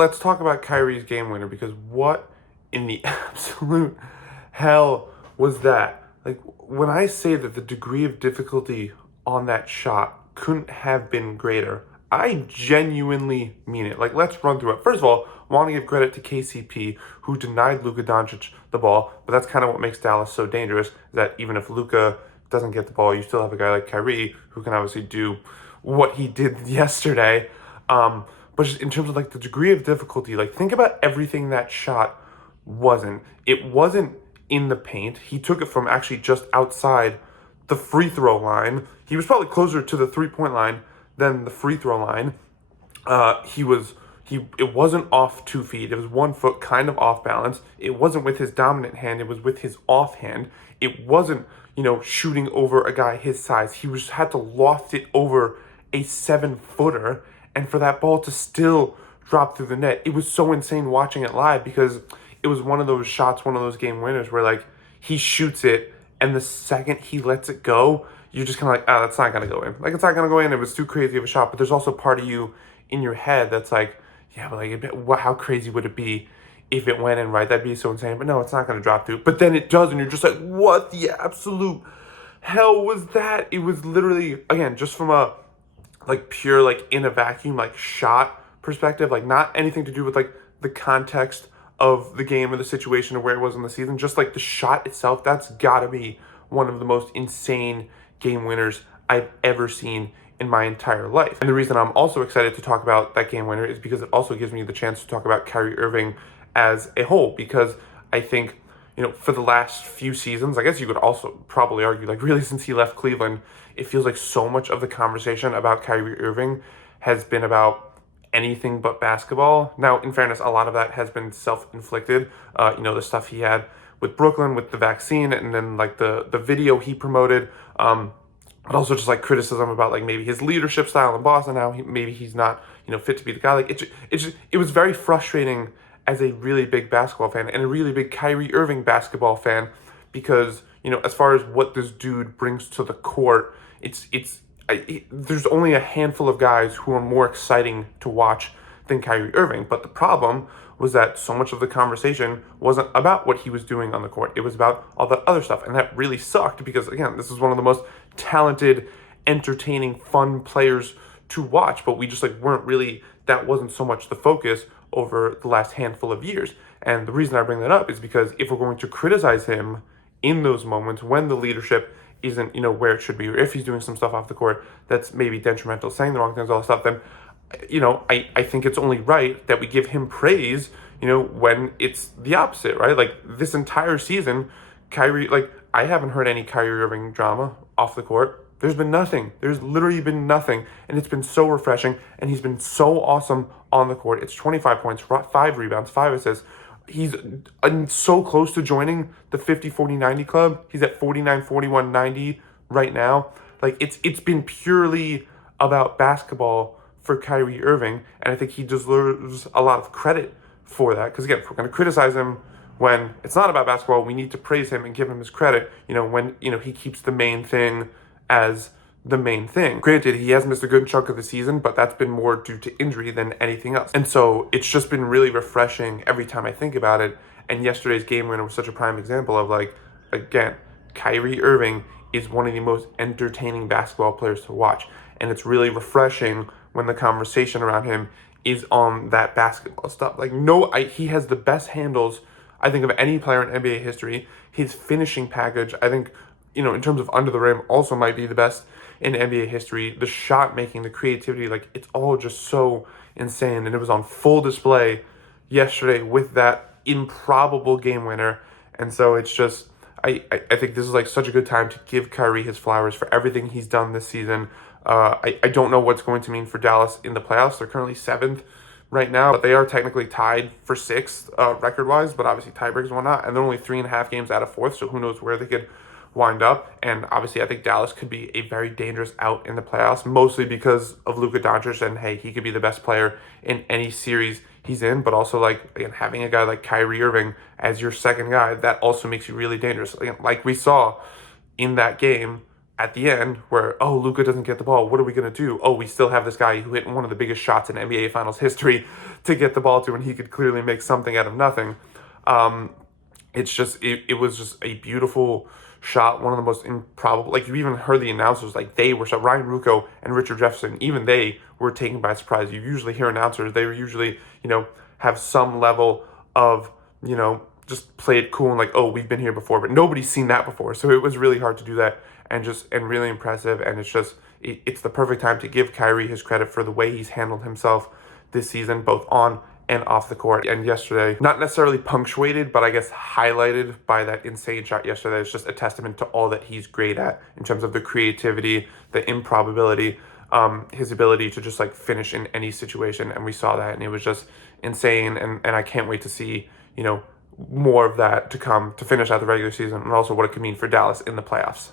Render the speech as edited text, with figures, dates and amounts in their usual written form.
let's talk about Kyrie's game winner, because what in the absolute hell was that? Like, when I say that the degree of difficulty on that shot couldn't have been greater, I genuinely mean it. Like, let's run through it. First of all, want to give credit to KCP, who denied Luka Doncic the ball, but that's kind of what makes Dallas so dangerous, is that even if Luka doesn't get the ball, you still have a guy like Kyrie who can obviously do what he did yesterday. But just in terms of like the degree of difficulty, like think about everything that shot wasn't. It wasn't in the paint. He took it from actually just outside the free throw line. He was probably closer to the 3-point line than the free throw line. It wasn't off 2 feet. It was 1 foot, kind of off balance. It wasn't with his dominant hand. It was with his off hand. It wasn't, shooting over a guy his size. He had to loft it over a 7-footer, and for that ball to still drop through the net. It was so insane watching it live, because it was one of those shots, one of those game winners where like he shoots it, and the second he lets it go, you're just kind of like, oh, that's not going to go in. Like, it's not going to go in. It was too crazy of a shot. But there's also part of you in your head that's like, yeah, but like, how crazy would it be if it went in, right? That'd be so insane. But no, it's not going to drop through. But then it does, and you're just like, what the absolute hell was that? It was literally, again, just from a like pure, like in a vacuum, like shot perspective, like not anything to do with like the context of the game or the situation or where it was in the season, just like the shot itself, that's gotta be one of the most insane game winners I've ever seen in my entire life. And the reason I'm also excited to talk about that game winner is because it also gives me the chance to talk about Kyrie Irving as a whole, because I think, for the last few seasons, I guess you could also probably argue, like really since he left Cleveland, it feels like so much of the conversation about Kyrie Irving has been about anything but basketball. Now, in fairness, a lot of that has been self-inflicted. The stuff he had with Brooklyn, with the vaccine, and then like the video he promoted, but also just like criticism about like maybe his leadership style in Boston. Now maybe he's not fit to be the guy. Like it was very frustrating as a really big basketball fan and a really big Kyrie Irving basketball fan, because as far as what this dude brings to the court, there's only a handful of guys who are more exciting to watch than Kyrie Irving. But the problem was that so much of the conversation wasn't about what he was doing on the court. It was about all that other stuff. And that really sucked, because, again, this is one of the most talented, entertaining, fun players to watch. But we just that wasn't so much the focus over the last handful of years. And the reason I bring that up is because if we're going to criticize him in those moments when the leadership isn't, where it should be, or if he's doing some stuff off the court that's maybe detrimental, saying the wrong things, all that stuff, then, I think it's only right that we give him praise, when it's the opposite, right? Like, this entire season, Kyrie, like, I haven't heard any Kyrie Irving drama off the court. There's been nothing. There's literally been nothing. And it's been so refreshing, and he's been so awesome on the court. It's 25 points, 5 rebounds, 5 assists. He's so close to joining the 50-40-90 club. He's at 49-41-90 right now. Like, it's been purely about basketball for Kyrie Irving, and I think he deserves a lot of credit for that. Because, again, if we're going to criticize him when it's not about basketball, we need to praise him and give him his credit, when, he keeps the main thing as the main thing. Granted, he has missed a good chunk of the season, but that's been more due to injury than anything else. And so it's just been really refreshing every time I think about it. And yesterday's game winner was such a prime example of, like, again, Kyrie Irving is one of the most entertaining basketball players to watch. And it's really refreshing when the conversation around him is on that basketball stuff. Like, he has the best handles, I think, of any player in NBA history. His finishing package, I think, in terms of under the rim, also might be the best in NBA history. The shot making, the creativity, like, it's all just so insane. And it was on full display yesterday with that improbable game winner. And so it's just, I think this is like such a good time to give Kyrie his flowers for everything he's done this season. I don't know what's going to mean for Dallas in the playoffs. They're currently 7th right now, but they are technically tied for 6th record-wise, but obviously tiebreakers and whatnot. And they're only 3.5 games out of 4th, so who knows where they could wind up. And obviously I think Dallas could be a very dangerous out in the playoffs, mostly because of Luka Doncic, and hey, he could be the best player in any series he's in. But also, like, again, having a guy like Kyrie Irving as your second guy, that also makes you really dangerous. Again, like we saw in that game at the end where, oh, Luka doesn't get the ball. What are we going to do? Oh, we still have this guy who hit one of the biggest shots in NBA Finals history to get the ball to, and he could clearly make something out of nothing. It was just a beautiful shot, one of the most improbable. Like, you even heard the announcers, like, they were, so Ryan Ruocco and Richard Jefferson, even they were taken by surprise. You usually hear announcers, they were usually, have some level of, just play it cool and like, oh, we've been here before, but nobody's seen that before. So it was really hard to do that, and really impressive. And it's the perfect time to give Kyrie his credit for the way he's handled himself this season, both on and off the court. And yesterday, not necessarily punctuated, but I guess highlighted by that insane shot yesterday. It's just a testament to all that he's great at in terms of the creativity, the improbability, his ability to just like finish in any situation. And we saw that, and it was just insane. And I can't wait to see, more of that to come to finish out the regular season, and also what it could mean for Dallas in the playoffs.